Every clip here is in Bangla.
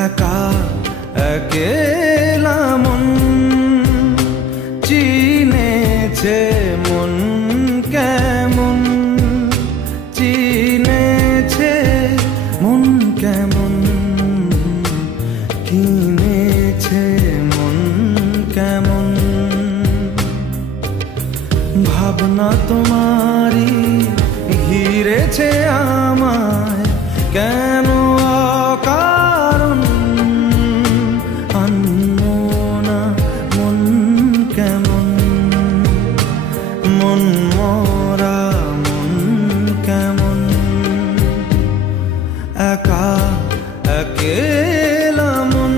একা একেলা মন চিনেছে মন কেমন, চিনেছে মন কেমন, কিনেছে মন কেমন। ভাবনা তোমারই ঘিরেছে আমায় কেন অকারণ, আনমো না মন কেমন, মন মরা মন কেমন। একা একেলা মন।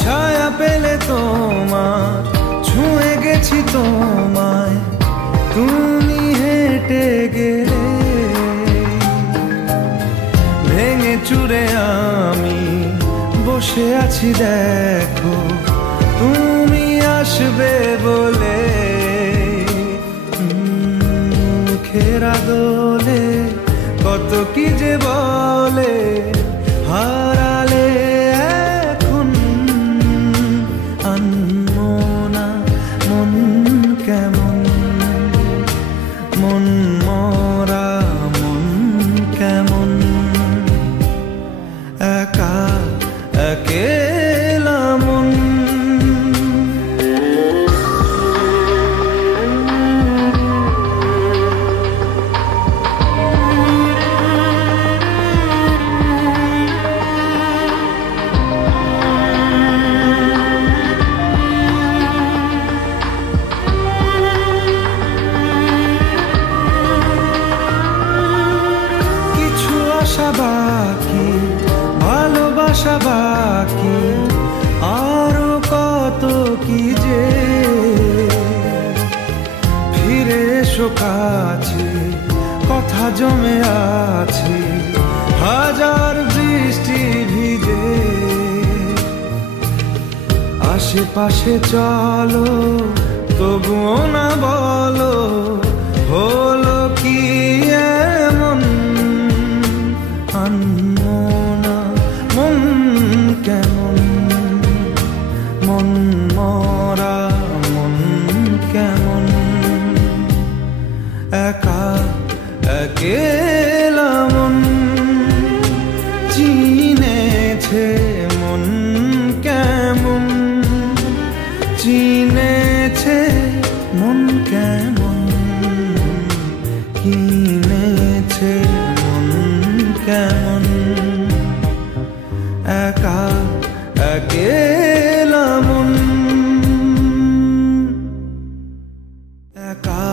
ছায়া পেলে তোমার ছুঁয়ে গেছি তোমায়, তুমি হেঁটে গেলে ভেঙে চুরে আমি বসে আছি দেখো তুমি আসবে বলে। মুখের দোলে কত কি যে বলে, হারালে এখন আনমো না মন কেমন, মন মরা মন কেমন। একা একেলা মন। আশা বাকি, ভালোবাসা বাকি, আরো কত কি যে। ফিরে এসো কাছে, কথা জমে আছে হাজার বৃষ্টি ভিজে। আশেপাশে চলো তবুও না বলো হলো কি এমন, আনমো না মন কেমন, মন মরা মন কেমন। একা একেলা মন চিনেছে মন কেমন, চিনেছে মন কেমন, কিনেছে মন কেমন। একা একেলা মন। একা